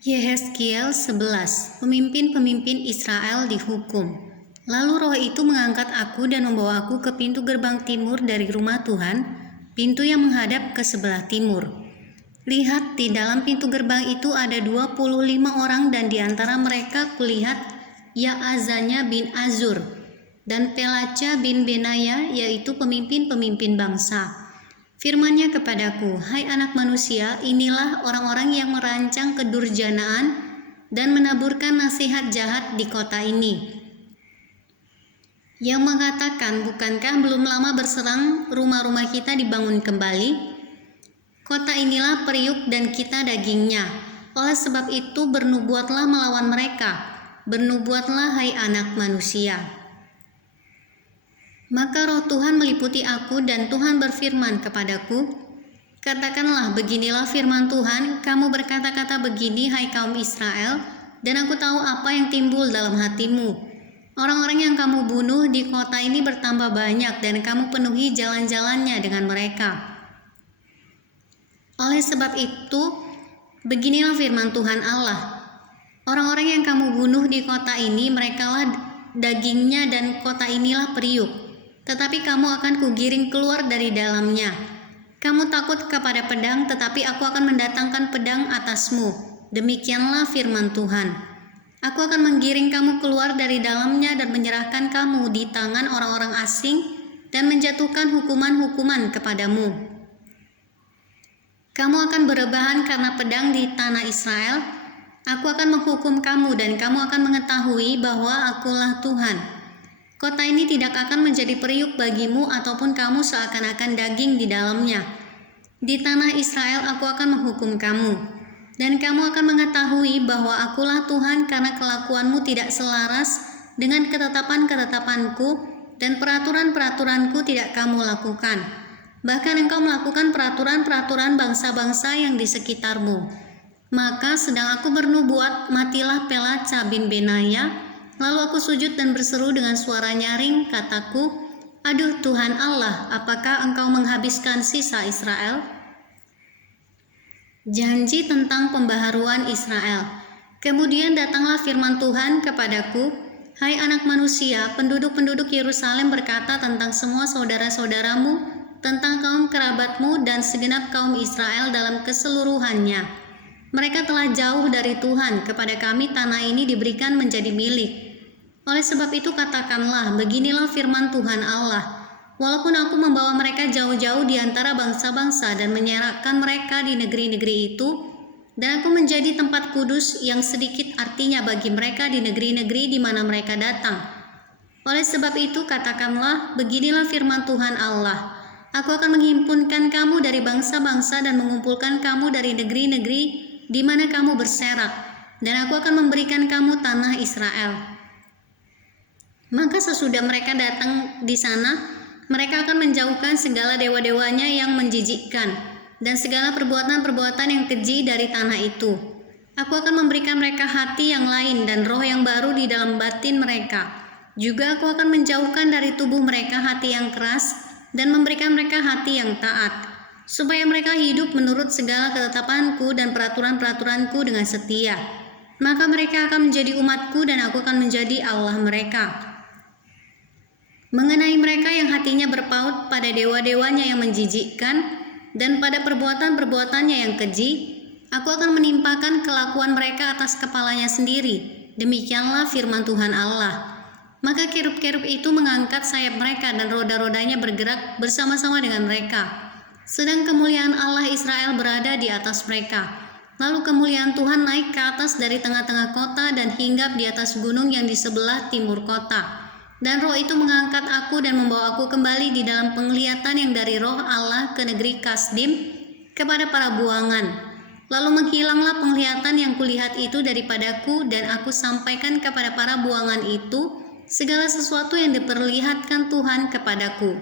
Yehezkiel 11. Pemimpin-pemimpin Israel dihukum. Lalu roh itu mengangkat aku dan membawa aku ke pintu gerbang timur dari rumah Tuhan, pintu yang menghadap ke sebelah timur. Lihat, di dalam pintu gerbang itu ada 25 orang, dan di antara mereka kulihat Yaazanya bin Azur dan Pelaca bin Benaya, yaitu pemimpin-pemimpin bangsa. Firman-Nya kepadaku, hai anak manusia, inilah orang-orang yang merancang kedurjanaan dan menaburkan nasihat jahat di kota ini. Yang mengatakan, bukankah belum lama berserang rumah-rumah kita dibangun kembali? Kota inilah periuk dan kita dagingnya. Oleh sebab itu bernubuatlah melawan mereka. Bernubuatlah hai anak manusia. Maka roh Tuhan meliputi aku dan Tuhan berfirman kepadaku, katakanlah, beginilah firman Tuhan, kamu berkata-kata begini hai kaum Israel, dan aku tahu apa yang timbul dalam hatimu. Orang-orang yang kamu bunuh di kota ini bertambah banyak, dan kamu penuhi jalan-jalannya dengan mereka. Oleh sebab itu, beginilah firman Tuhan Allah, orang-orang yang kamu bunuh di kota ini, merekalah dagingnya dan kota inilah periuk. Tetapi kamu akan kugiring keluar dari dalamnya. Kamu takut kepada pedang, tetapi aku akan mendatangkan pedang atasmu. Demikianlah firman Tuhan. Aku akan menggiring kamu keluar dari dalamnya dan menyerahkan kamu di tangan orang-orang asing dan menjatuhkan hukuman-hukuman kepadamu. Kamu akan berebahan karena pedang di tanah Israel. Aku akan menghukum kamu dan kamu akan mengetahui bahwa akulah Tuhan. Kota ini tidak akan menjadi periuk bagimu ataupun kamu seakan-akan daging di dalamnya. Di tanah Israel aku akan menghukum kamu. Dan kamu akan mengetahui bahwa akulah Tuhan karena kelakuanmu tidak selaras dengan ketetapan-ketetapanku dan peraturan-peraturanku tidak kamu lakukan. Bahkan engkau melakukan peraturan-peraturan bangsa-bangsa yang di sekitarmu. Maka sedang aku bernubuat, matilah Pelaca bin Benaya. Lalu aku sujud dan berseru dengan suara nyaring, kataku, aduh Tuhan Allah, apakah engkau menghabiskan sisa Israel? Janji tentang pembaharuan Israel. Kemudian datanglah firman Tuhan kepadaku, hai anak manusia, penduduk-penduduk Yerusalem berkata tentang semua saudara-saudaramu, tentang kaum kerabatmu dan segenap kaum Israel dalam keseluruhannya. Mereka telah jauh dari Tuhan, kepada kami tanah ini diberikan menjadi milik. Oleh sebab itu katakanlah, beginilah firman Tuhan Allah, walaupun aku membawa mereka jauh-jauh di antara bangsa-bangsa dan menyerahkan mereka di negeri-negeri itu, dan aku menjadi tempat kudus yang sedikit artinya bagi mereka di negeri-negeri di mana mereka datang. Oleh sebab itu katakanlah, beginilah firman Tuhan Allah, aku akan menghimpunkan kamu dari bangsa-bangsa dan mengumpulkan kamu dari negeri-negeri di mana kamu berserak, dan aku akan memberikan kamu tanah Israel. Maka sesudah mereka datang di sana, mereka akan menjauhkan segala dewa-dewanya yang menjijikkan dan segala perbuatan-perbuatan yang keji dari tanah itu. Aku akan memberikan mereka hati yang lain dan roh yang baru di dalam batin mereka. Juga aku akan menjauhkan dari tubuh mereka hati yang keras dan memberikan mereka hati yang taat, supaya mereka hidup menurut segala ketetapanku dan peraturan-peraturanku dengan setia. Maka mereka akan menjadi umatku dan aku akan menjadi Allah mereka. Mengenai mereka yang hatinya berpaut pada dewa-dewanya yang menjijikkan dan pada perbuatan-perbuatannya yang keji, aku akan menimpakan kelakuan mereka atas kepalanya sendiri. Demikianlah firman Tuhan Allah. Maka kerub-kerub itu mengangkat sayap mereka dan roda-rodanya bergerak bersama-sama dengan mereka. Sedang kemuliaan Allah Israel berada di atas mereka. Lalu kemuliaan Tuhan naik ke atas dari tengah-tengah kota dan hinggap di atas gunung yang di sebelah timur kota. Dan roh itu mengangkat aku dan membawa aku kembali di dalam penglihatan yang dari roh Allah ke negeri Kasdim kepada para buangan. Lalu menghilanglah penglihatan yang kulihat itu daripadaku dan aku sampaikan kepada para buangan itu segala sesuatu yang diperlihatkan Tuhan kepadaku.